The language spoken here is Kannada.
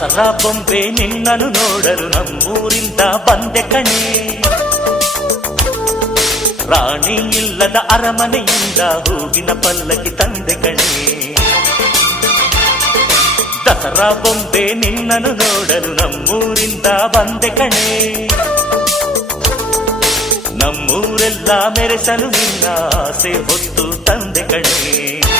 ದಸರಾ ಬೊಂಬೆ ನಿನ್ನನ್ನು ನೋಡಲು ನಮ್ಮೂರಿಂದ ಬಂದೆ ಕಣೆ. ರಾಣಿ ಇಲ್ಲದ ಅರಮನೆಯಿಂದ ಹೂವಿನ ಪಲ್ಲಕ್ಕಿ ತಂದೆ ಕಣೆ. ದಸರಾ ಬೊಂಬೆ ನಿನ್ನನ್ನು ನೋಡಲು ನಮ್ಮೂರಿಂದ ಬಂದೆ ಕಣೆ. ನಮ್ಮೂರೆಲ್ಲ ಮೆರೆಸಲು ನಿನ್ನ ಆಸೆ ಹೊತ್ತು ತಂದೆ ಕಣೆ.